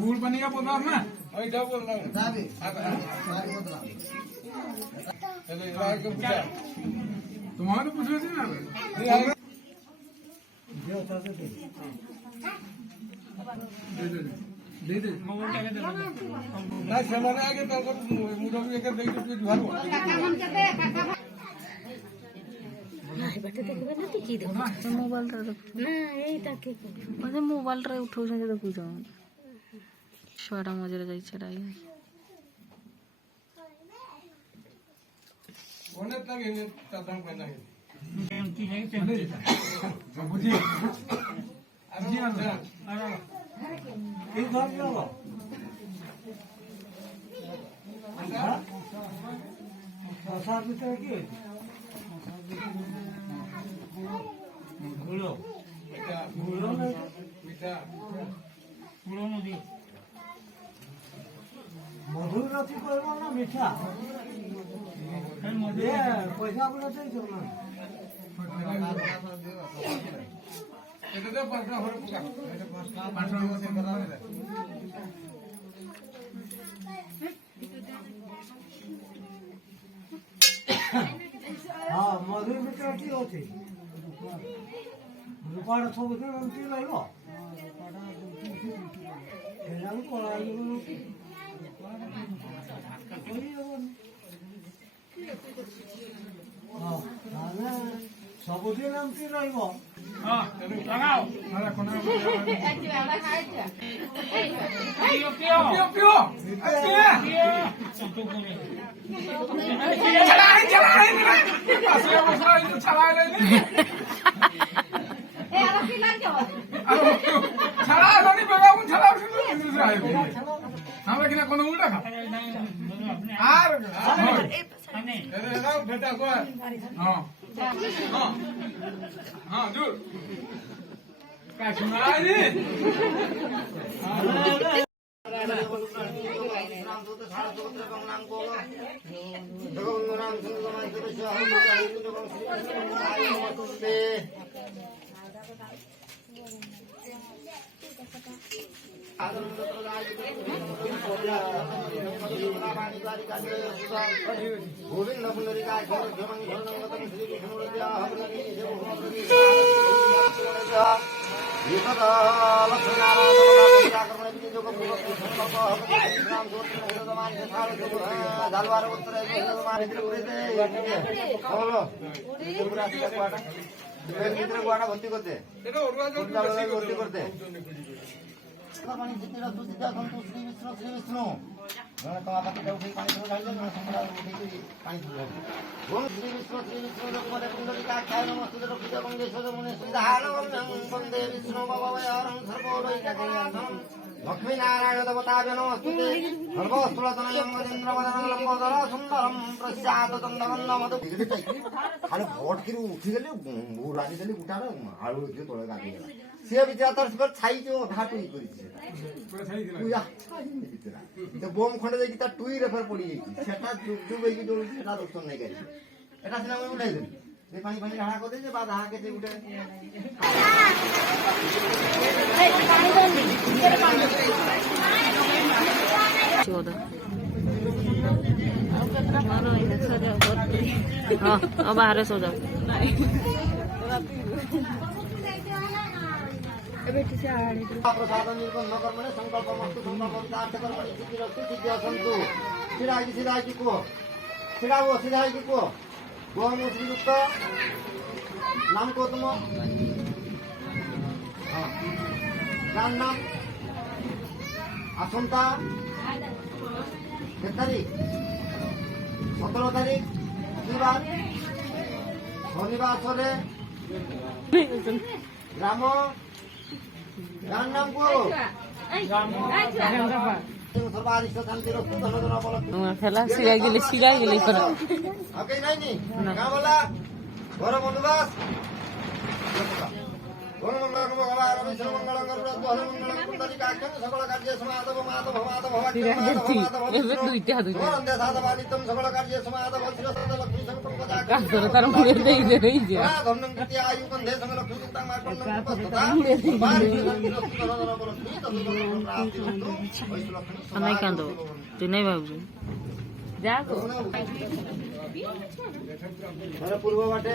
गुड़ बनेगा प्रोग्राम में वही क्या बोल रहा हूँ तुम्हारे तो पूछ रहे थे ना दे दे ना सामान आगे तो मुझे भी एक दे दो तुझे भागो मोबाइल उठाऊ देखुच छुआ मजा जाई মধুর রতি করবো না মিঠা পয়সা বলে হ্যাঁ মধুর ভিতরে কি আছে রূপার ছবিতে কি লাগব এরকম করা ସବୁଦିନ ଏମିତି ରହିବ আমরা কিনা কোনো উল্টা খা আর বেটা কো হ্যাঁ হ্যাঁ হ্যাঁ জোর কাজ শোনা নি गोविंद पुंडरीका ভর্তি করতে ভর্তি করতে পানি শ্রী বিষ্ণু শ্রী বিষ্ণু তোমার পাখিটা উঠে পানি ধরে ঢালবে উঠে পানি ধরে ওম শ্রী বিষ্ণু লোকমানে পুণ্ডরিকা খায় নমস্তে রক্ষিত বঙ্গেশ্বর মুনে সুধানন্দং বন্দে বিষ্ণু ভগবয়ং সর্বলোকৈকনাথং লক্ষ্মী নারায়ণ দেবতাভ্যো নমস্তুতে সর্বস্থূলতনয়ং ইন্দ্রবদনং লম্বোদর সুন্দরম প্রস্যাত চন্দ্রমন্ডমদ খালি ভট করে উঠে গেলে রাজি দিলে উঠাবে আলু দিয়ে তলে গাড়ি গেল সে ভিতরে তার ছাই যে ধাটুই করেছে বোম খন্ডে যাই তার টুই রেফার পড়ি যাইছি সেটা ডুবাইকি চলুন সেটা দর্শন নেই গেছে এটা সিনেমা আমি উঠাই দেবি পানি পানি ঢাড়া করে দিয়েছে বা ধাকে যে উঠে बाहर सो जाओ प्रसाद निर्बंध कर्मणे संकल्प मस्तु संकल्प कर्मणि सिद्धिरस्तु सिद्ध्यसन्तु सिराजी को सिरागो सिराजी को गोम श्रीयुक्त नाम को तुम যার নাম আসন্তা তারিখ 17 তারিখ শনিবার শনিবার গ্রাম যার নাম কো খেলা সিরাই গেলে ঘর বন্ধুবাস ଏବେ ଦୁଇଟା সকল কার্যে সমাদ কাজরে তার মুড়ে দেই যে নাই কান্দ তুই নাই ভাবছু যা পূর্ব বাটে